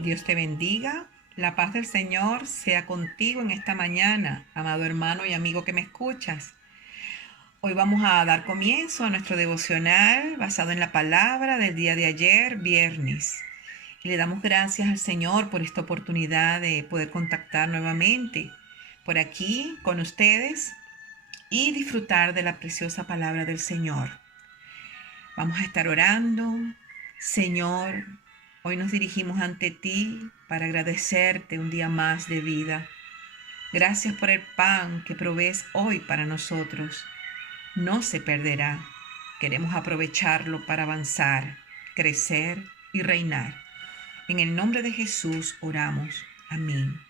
Dios te bendiga. La paz del Señor sea contigo en esta mañana, amado hermano y amigo que me escuchas. Hoy vamos a dar comienzo a nuestro devocional basado en la palabra del día de ayer, viernes. Y le damos gracias al Señor por esta oportunidad de poder contactar nuevamente por aquí con ustedes y disfrutar de la preciosa palabra del Señor. Vamos a estar orando. Señor, hoy nos dirigimos ante ti para agradecerte un día más de vida. Gracias por el pan que provees hoy para nosotros. No se perderá. Queremos aprovecharlo para avanzar, crecer y reinar. En el nombre de Jesús oramos. Amén.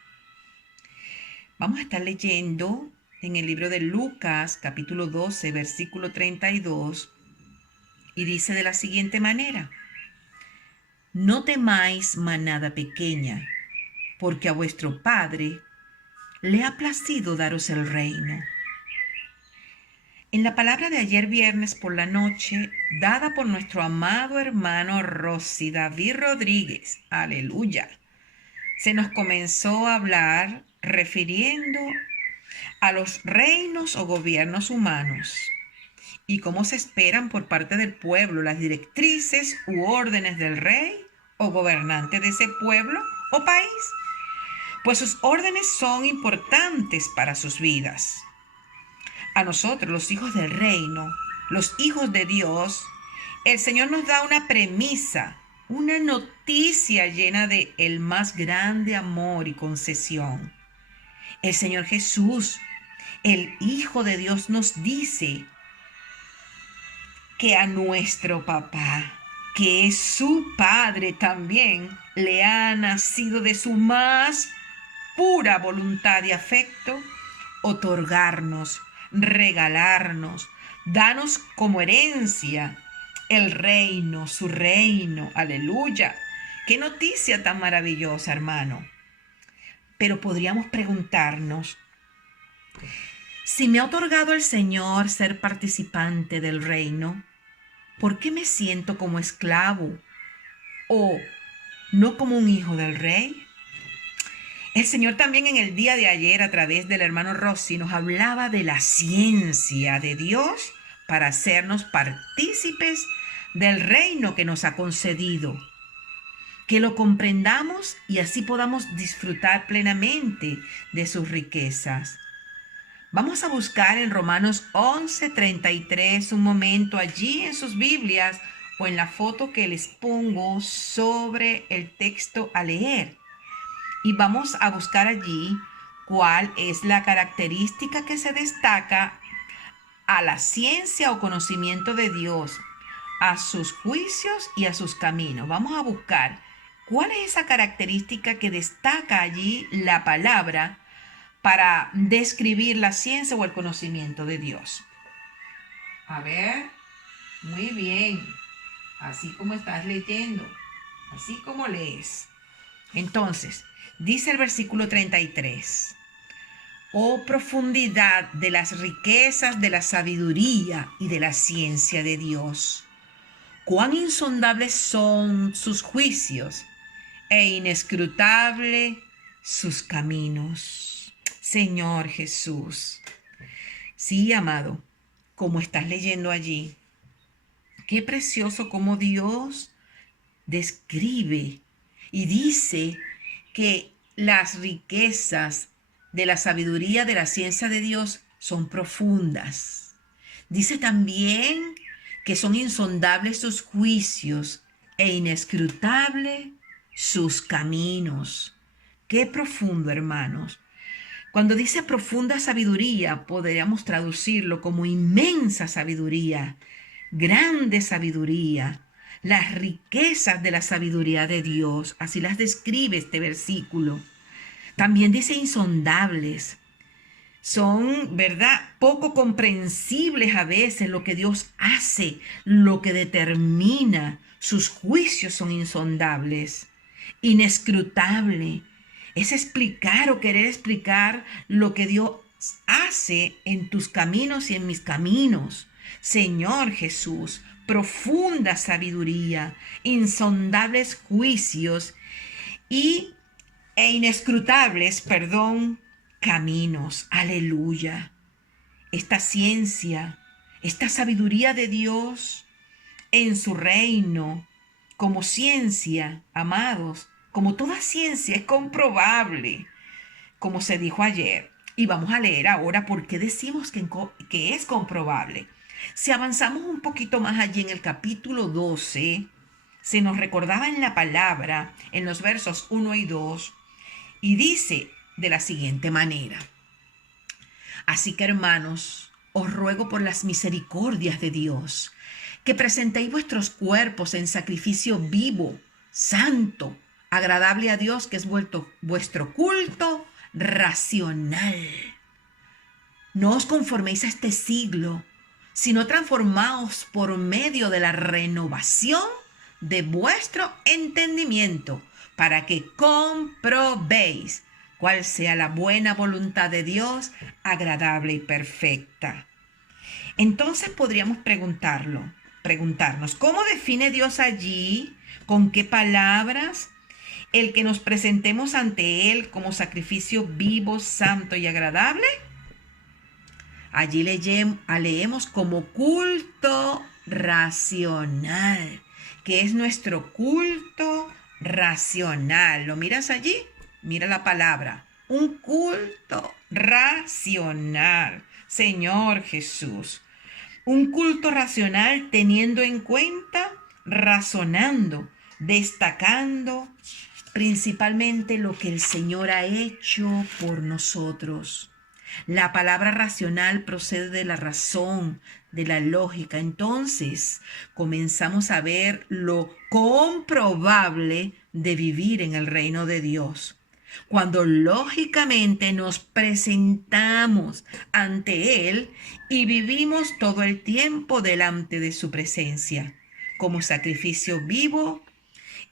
Vamos a estar leyendo en el libro de Lucas, capítulo 12, versículo 32, y dice de la siguiente manera: No temáis, manada pequeña, porque a vuestro Padre le ha placido daros el reino. En la palabra de ayer viernes por la noche, dada por nuestro amado hermano Rosy David Rodríguez, aleluya, se nos comenzó a hablar refiriendo a los reinos o gobiernos humanos y cómo se esperan por parte del pueblo las directrices u órdenes del rey o gobernante de ese pueblo o país, pues sus órdenes son importantes para sus vidas. A nosotros, los hijos del reino, los hijos de Dios, el Señor nos da una premisa, una noticia llena de el más grande amor y concesión. El Señor Jesús, el Hijo de Dios, nos dice que a nuestro papá, que es su Padre también, le ha nacido de su más pura voluntad y afecto otorgarnos, regalarnos, danos como herencia el reino, su reino, aleluya. Qué noticia tan maravillosa, hermano. Pero podríamos preguntarnos, si me ha otorgado el Señor ser participante del reino, ¿por qué me siento como esclavo o no como un hijo del rey? El Señor también en el día de ayer a través del hermano Rossi nos hablaba de la ciencia de Dios para hacernos partícipes del reino que nos ha concedido. Que lo comprendamos y así podamos disfrutar plenamente de sus riquezas. Vamos a buscar en Romanos 11:33 un momento allí en sus Biblias o en la foto que les pongo sobre el texto a leer. Y vamos a buscar allí cuál es la característica que se destaca a la ciencia o conocimiento de Dios, a sus juicios y a sus caminos. Vamos a buscar cuál es esa característica que destaca allí la palabra para describir la ciencia o el conocimiento de Dios. A ver, muy bien, así como estás leyendo, así como lees. Entonces, dice el versículo 33, oh profundidad de las riquezas de la sabiduría y de la ciencia de Dios, cuán insondables son sus juicios e inescrutable sus caminos. Señor Jesús. Sí, amado, como estás leyendo allí, qué precioso como Dios describe y dice que las riquezas de la sabiduría de la ciencia de Dios son profundas. Dice también que son insondables sus juicios e inescrutable sus caminos. Qué profundo, hermanos. Cuando dice profunda sabiduría, podríamos traducirlo como inmensa sabiduría, grande sabiduría, las riquezas de la sabiduría de Dios. Así las describe este versículo. También dice insondables. Son, ¿verdad?, poco comprensibles a veces lo que Dios hace, lo que determina. Sus juicios son insondables. Inescrutable. Es explicar o querer explicar lo que Dios hace en tus caminos y en mis caminos. Señor Jesús, profunda sabiduría, insondables juicios y inescrutables, caminos. Aleluya. Esta ciencia, esta sabiduría de Dios en su reino, como ciencia, amados, como toda ciencia es comprobable, como se dijo ayer. Y vamos a leer ahora por qué decimos que es comprobable. Si avanzamos un poquito más allí en el capítulo 12, se nos recordaba en la palabra, en los versos 1 y 2, y dice de la siguiente manera: así que, hermanos, os ruego por las misericordias de Dios, que presentéis vuestros cuerpos en sacrificio vivo, santo, agradable a Dios, que es vuestro culto racional. No os conforméis a este siglo, sino transformaos por medio de la renovación de vuestro entendimiento, para que comprobéis cuál sea la buena voluntad de Dios, agradable y perfecta. Entonces podríamos preguntarnos, ¿cómo define Dios allí? ¿Con qué palabras? El que nos presentemos ante Él como sacrificio vivo, santo y agradable. Allí leemos como culto racional, que es nuestro culto racional. ¿Lo miras allí? Mira la palabra. Un culto racional. Señor Jesús. Un culto racional teniendo en cuenta, razonando, destacando principalmente lo que el Señor ha hecho por nosotros. La palabra racional procede de la razón, de la lógica. Entonces, comenzamos a ver lo comprobable de vivir en el reino de Dios. Cuando lógicamente nos presentamos ante Él y vivimos todo el tiempo delante de su presencia, como sacrificio vivo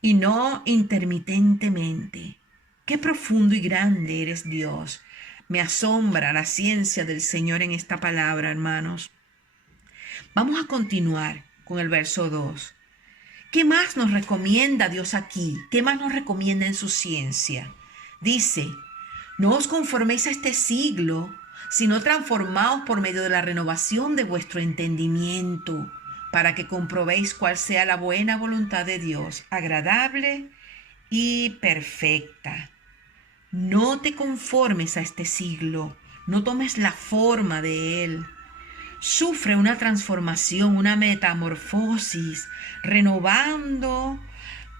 y no intermitentemente. Qué profundo y grande eres, Dios. Me asombra la ciencia del Señor en esta palabra, hermanos. Vamos a continuar con el verso 2. ¿Qué más nos recomienda Dios aquí? ¿Qué más nos recomienda en su ciencia? Dice: no os conforméis a este siglo, sino transformaos por medio de la renovación de vuestro entendimiento, para que comprobéis cuál sea la buena voluntad de Dios, agradable y perfecta. No te conformes a este siglo, no tomes la forma de él. Sufre una transformación, una metamorfosis, renovando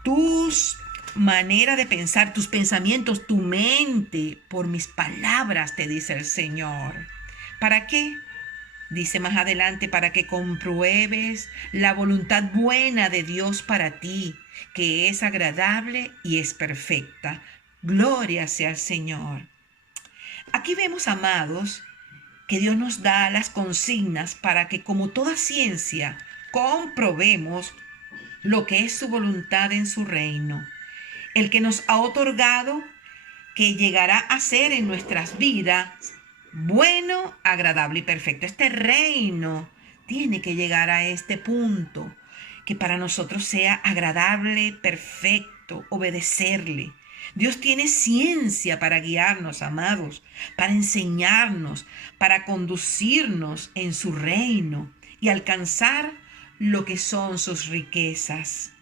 tus maneras de pensar, tus pensamientos, tu mente, por mis palabras, te dice el Señor. ¿Para qué? Dice más adelante: para que compruebes la voluntad buena de Dios para ti, que es agradable y es perfecta. Gloria sea al Señor. Aquí vemos, amados, que Dios nos da las consignas para que, como toda ciencia, comprobemos lo que es su voluntad en su reino, el que nos ha otorgado, que llegará a ser en nuestras vidas bueno, agradable y perfecto. Este reino tiene que llegar a este punto, que para nosotros sea agradable, perfecto, obedecerle. Dios tiene ciencia para guiarnos, amados, para enseñarnos, para conducirnos en su reino y alcanzar lo que son sus riquezas.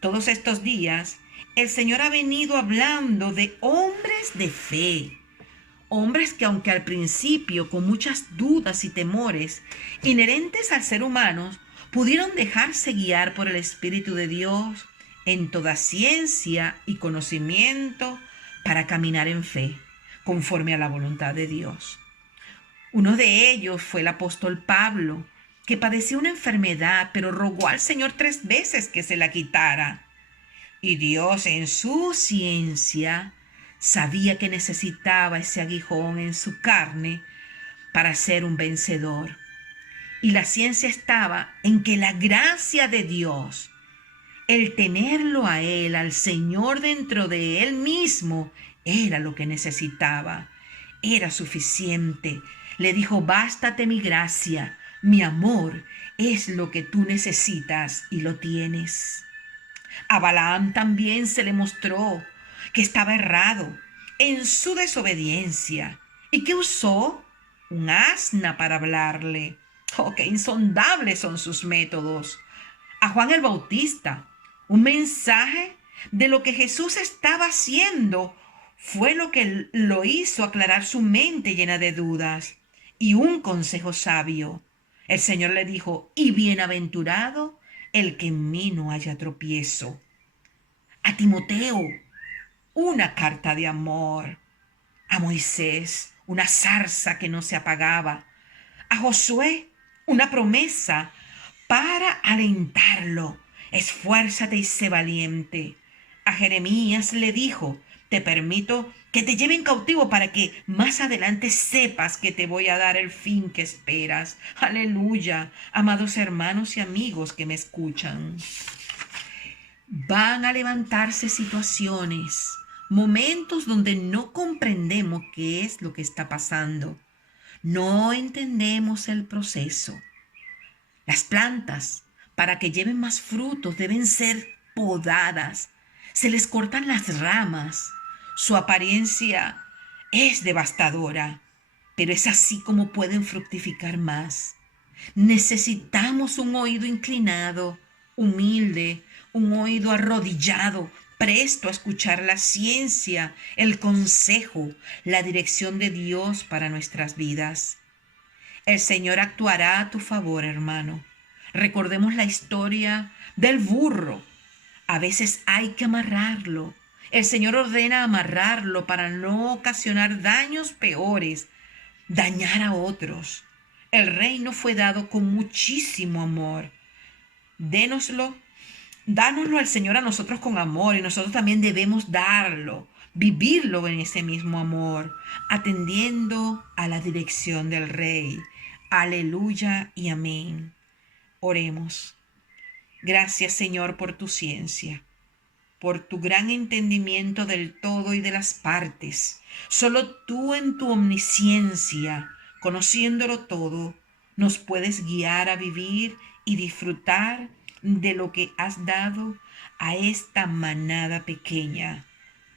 Todos estos días, el Señor ha venido hablando de hombres de fe, hombres que, aunque al principio con muchas dudas y temores inherentes al ser humano, pudieron dejarse guiar por el Espíritu de Dios en toda ciencia y conocimiento para caminar en fe, conforme a la voluntad de Dios. Uno de ellos fue el apóstol Pablo, que padeció una enfermedad, pero rogó al Señor 3 veces que se la quitara. Y Dios, en su ciencia, sabía que necesitaba ese aguijón en su carne para ser un vencedor. Y la ciencia estaba en que la gracia de Dios, el tenerlo a Él, al Señor dentro de Él mismo, era lo que necesitaba. Era suficiente. Le dijo: bástate mi gracia, mi amor es lo que tú necesitas y lo tienes. A Balaam también se le mostró que estaba errado en su desobediencia y que usó un asna para hablarle. Oh, qué insondables son sus métodos. A Juan el Bautista, un mensaje de lo que Jesús estaba haciendo fue lo que lo hizo aclarar su mente llena de dudas y un consejo sabio. El Señor le dijo, y bienaventurado el que en mí no haya tropiezo. A Timoteo, una carta de amor. A Moisés, una zarza que no se apagaba. A Josué, una promesa para alentarlo. Esfuérzate y sé valiente. A Jeremías le dijo, te permito que te lleven cautivo para que más adelante sepas que te voy a dar el fin que esperas. Aleluya, amados hermanos y amigos que me escuchan. Van a levantarse situaciones, momentos donde no comprendemos qué es lo que está pasando. No entendemos el proceso. Las plantas, para que lleven más frutos, deben ser podadas. Se les cortan las ramas. Su apariencia es devastadora, pero es así como pueden fructificar más. Necesitamos un oído inclinado, humilde, un oído arrodillado, presto a escuchar la ciencia, el consejo, la dirección de Dios para nuestras vidas. El Señor actuará a tu favor, hermano. Recordemos la historia del burro. A veces hay que amarrarlo. El Señor ordena amarrarlo para no ocasionar daños peores, dañar a otros. El reino fue dado con muchísimo amor. Dénoslo, dánoslo al Señor a nosotros con amor y nosotros también debemos darlo, vivirlo en ese mismo amor, atendiendo a la dirección del Rey. Aleluya y amén. Oremos. Gracias, Señor, por tu ciencia, por tu gran entendimiento del todo y de las partes. Solo tú en tu omnisciencia, conociéndolo todo, nos puedes guiar a vivir y disfrutar de lo que has dado a esta manada pequeña,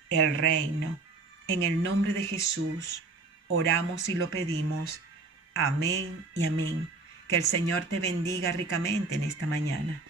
el reino. En el nombre de Jesús, oramos y lo pedimos. Amén y amén. Que el Señor te bendiga ricamente en esta mañana.